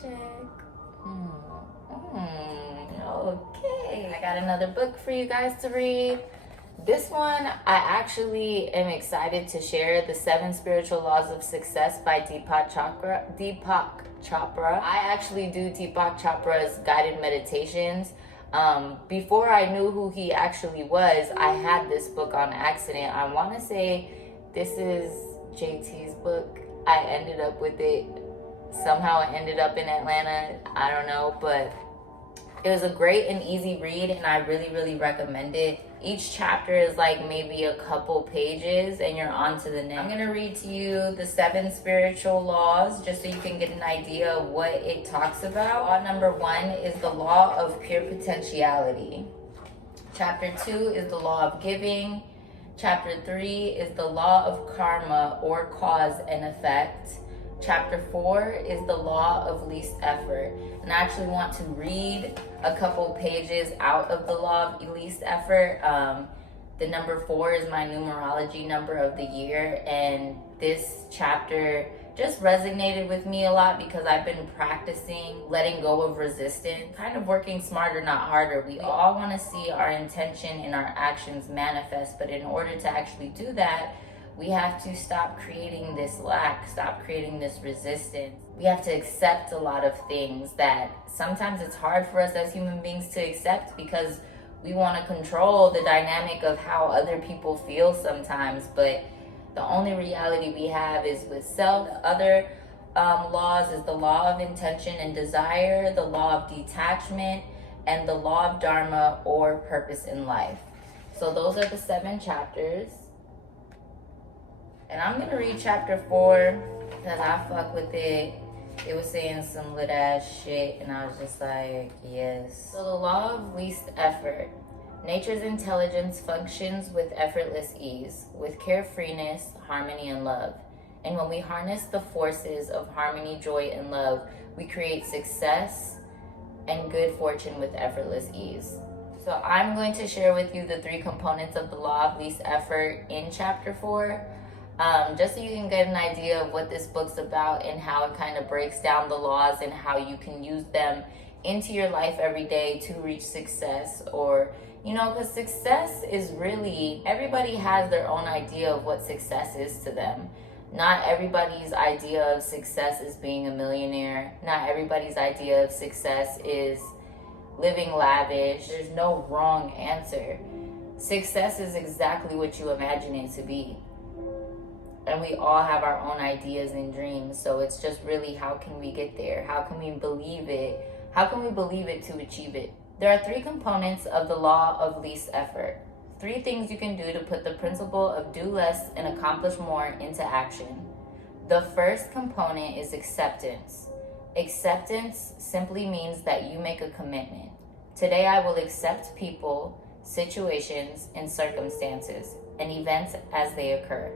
check. Okay, I got another book for you guys to read. This one, I actually am excited to share, The 7 Spiritual Laws of Success by Deepak Chopra. I actually do Deepak Chopra's guided meditations. Before I knew who he actually was, I had this book on accident. I want to say this is JT's book. I ended up with it. Somehow it ended up in Atlanta. I don't know, but it was a great and easy read, and I really recommend it. Each chapter is like maybe a couple pages, and you're on to the next. I'm going to read to you the 7 spiritual laws, just so you can get an idea of what it talks about. Law number 1 is the law of pure potentiality. Chapter 2 is the law of giving. Chapter 3 is the law of karma, or cause and effect. Chapter 4 is the law of least effort. And I actually want to read a couple pages out of the law of least effort. The number 4 is my numerology number of the year. And this chapter just resonated with me a lot because I've been practicing letting go of resistance, kind of working smarter, not harder. We all want to see our intention and our actions manifest, but in order to actually do that, we have to stop creating this lack, stop creating this resistance. We have to accept a lot of things that sometimes it's hard for us as human beings to accept because we want to control the dynamic of how other people feel sometimes, but the only reality we have is with self. The other laws is the law of intention and desire, the law of detachment, and the law of dharma, or purpose in life. So those are the 7 chapters. And I'm going to read chapter 4 because I fuck with it. It was saying some lit ass shit and I was just like, yes. So the law of least effort. Nature's intelligence functions with effortless ease, with carefreeness, harmony, and love. And when we harness the forces of harmony, joy, and love, we create success and good fortune with effortless ease. So I'm going to share with you the 3 components of the law of least effort in chapter 4. Just so you can get an idea of what this book's about and how it kind of breaks down the laws and how you can use them into your life every day to reach success. Or, because success is really, everybody has their own idea of what success is to them. Not everybody's idea of success is being a millionaire. Not everybody's idea of success is living lavish. There's no wrong answer. Success is exactly what you imagine it to be. And we all have our own ideas and dreams. So it's just really, how can we get there? How can we believe it? How can we believe it to achieve it? There are 3 components of the law of least effort. 3 things you can do to put the principle of do less and accomplish more into action. The first component is acceptance. Acceptance simply means that you make a commitment. Today I will accept people, situations, and circumstances, and events as they occur.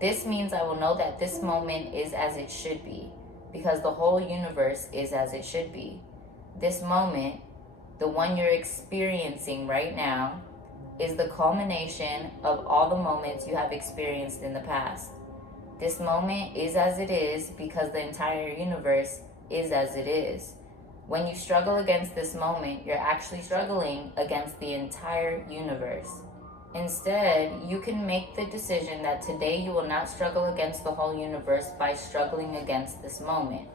This means I will know that this moment is as it should be, because the whole universe is as it should be. This moment, the one you're experiencing right now, is the culmination of all the moments you have experienced in the past. This moment is as it is because the entire universe is as it is. When you struggle against this moment, you're actually struggling against the entire universe. Instead, you can make the decision that today you will not struggle against the whole universe by struggling against this moment.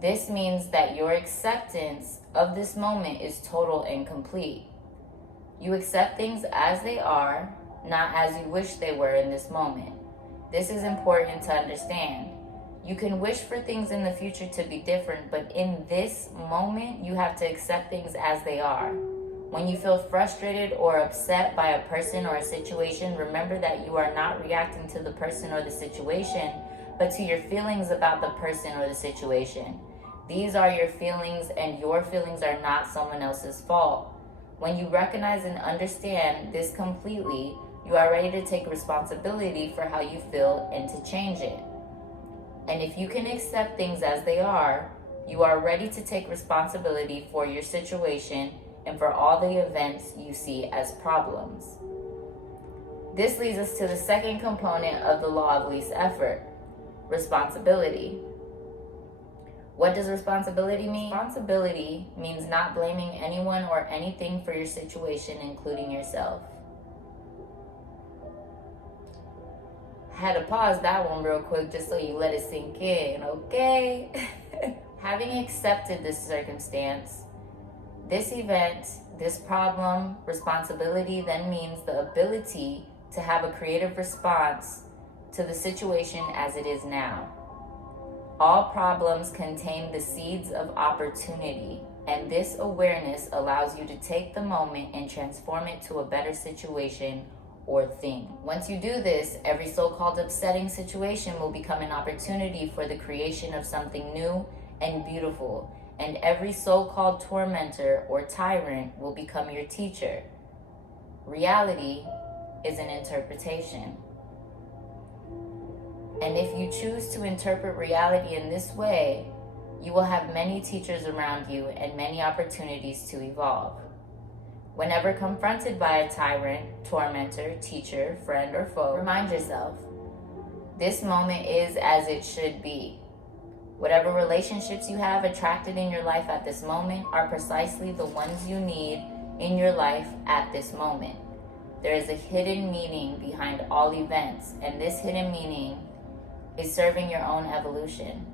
This means that your acceptance of this moment is total and complete. You accept things as they are, not as you wish they were in this moment. This is important to understand. You can wish for things in the future to be different, but in this moment, you have to accept things as they are. When you feel frustrated or upset by a person or a situation, remember that you are not reacting to the person or the situation, but to your feelings about the person or the situation. These are your feelings, and your feelings are not someone else's fault. When you recognize and understand this completely, you are ready to take responsibility for how you feel and to change it. And if you can accept things as they are, you are ready to take responsibility for your situation and for all the events you see as problems. This leads us to the second component of the law of least effort, responsibility. What does responsibility mean? Responsibility means not blaming anyone or anything for your situation, including yourself. I had to pause that one real quick just so you let it sink in, okay? Having accepted this circumstance, this event, this problem, responsibility then means the ability to have a creative response to the situation as it is now. All problems contain the seeds of opportunity, and this awareness allows you to take the moment and transform it to a better situation or thing. Once you do this, every so-called upsetting situation will become an opportunity for the creation of something new and beautiful, and every so-called tormentor or tyrant will become your teacher. Reality is an interpretation. And if you choose to interpret reality in this way, you will have many teachers around you and many opportunities to evolve. Whenever confronted by a tyrant, tormentor, teacher, friend, or foe, remind yourself, this moment is as it should be. Whatever relationships you have attracted in your life at this moment are precisely the ones you need in your life at this moment. There is a hidden meaning behind all events, and this hidden meaning is serving your own evolution.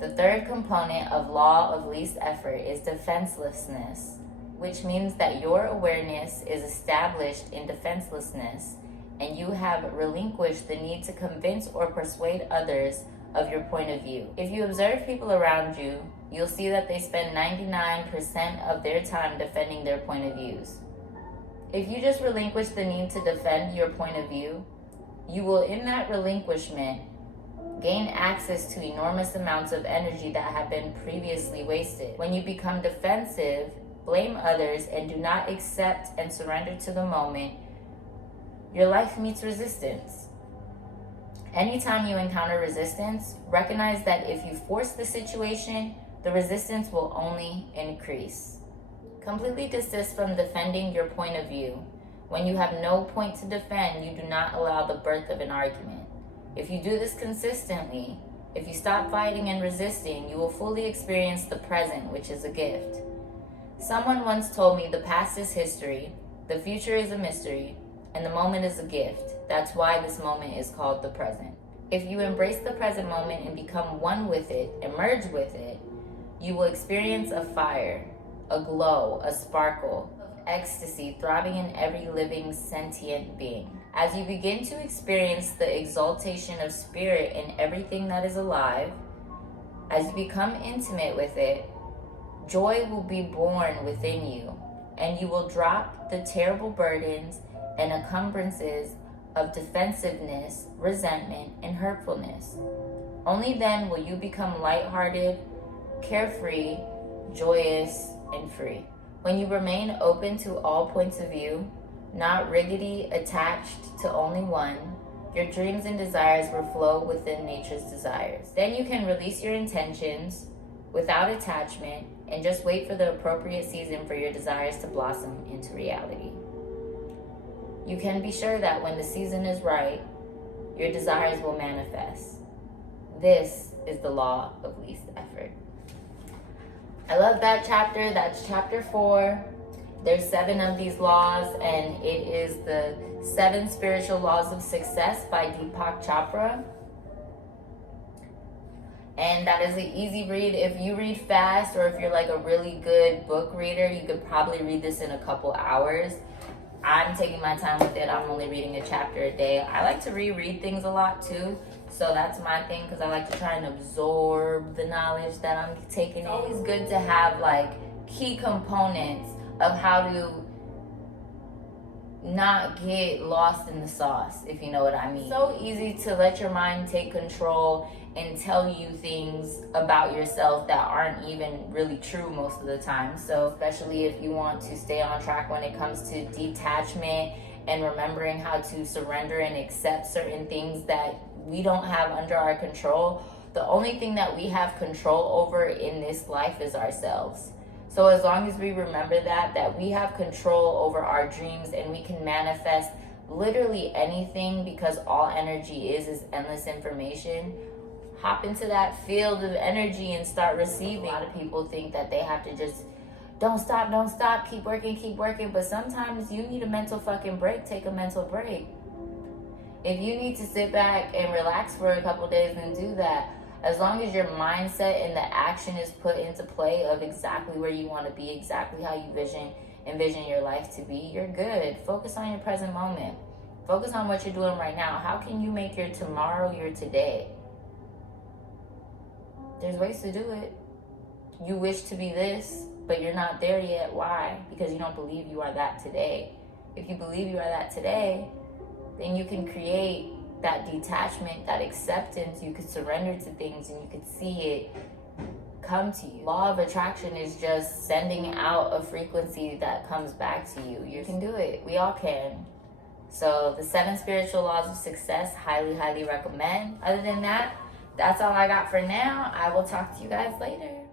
The third component of law of least effort is defenselessness, which means that your awareness is established in defenselessness, and you have relinquished the need to convince or persuade others of your point of view. If you observe people around you, you'll see that they spend 99% of their time defending their point of views. If you just relinquish the need to defend your point of view, you will, in that relinquishment, gain access to enormous amounts of energy that have been previously wasted. When you become defensive, blame others, and do not accept and surrender to the moment, your life meets resistance. Anytime you encounter resistance, recognize that if you force the situation, the resistance will only increase. Completely desist from defending your point of view. When you have no point to defend, you do not allow the birth of an argument. If you do this consistently, if you stop fighting and resisting, you will fully experience the present, which is a gift. Someone once told me the past is history, the future is a mystery, and the moment is a gift. That's why this moment is called the present. If you embrace the present moment and become one with it, and merge with it, you will experience a fire, a glow, a sparkle of ecstasy throbbing in every living sentient being. As you begin to experience the exaltation of spirit in everything that is alive, as you become intimate with it, joy will be born within you, and you will drop the terrible burdens and encumbrances of defensiveness, resentment, and hurtfulness. Only then will you become lighthearted, carefree, joyous, and free. When you remain open to all points of view, not riggedy attached to only one, your dreams and desires will flow within nature's desires. Then you can release your intentions without attachment and just wait for the appropriate season for your desires to blossom into reality. You can be sure that when the season is right, your desires will manifest. This is the law of least effort. I love that chapter. That's chapter 4. There's 7 of these laws, and it is the 7 spiritual laws of success by Deepak Chopra. And that is an easy read. If you read fast, or if you're like a really good book reader, you could probably read this in a couple hours. I'm taking my time with it. I'm only reading a chapter a day. I like to reread things a lot too. So that's my thing, because I like to try and absorb the knowledge that I'm taking. It's always good to have like key components of how to not get lost in the sauce, if you know what I mean. So easy to let your mind take control and tell you things about yourself that aren't even really true most of the time. So especially if you want to stay on track when it comes to detachment and remembering how to surrender and accept certain things that we don't have under our control. The only thing that we have control over in this life is ourselves. So as long as we remember that we have control over our dreams, and we can manifest literally anything, because all energy is endless information. hop into that field of energy and start receiving. A lot of people think that they have to just don't stop, keep working. But sometimes you need a mental fucking break. Take a mental break. If you need to sit back and relax for a couple days, then do that. As long as your mindset and the action is put into play of exactly where you want to be, exactly how you envision your life to be, you're good. Focus on your present moment. Focus on what you're doing right now. How can you make your tomorrow your today? There's ways to do it. You wish to be this, but you're not there yet. Why? Because you don't believe you are that today. If you believe you are that today, then you can create that detachment, that acceptance. You could surrender to things and you could see it come to you. Law of attraction is just sending out a frequency that comes back to you. You can do it. We all can. So the 7 spiritual laws of success, highly recommend. Other than that, that's all I got for now. I will talk to you guys later.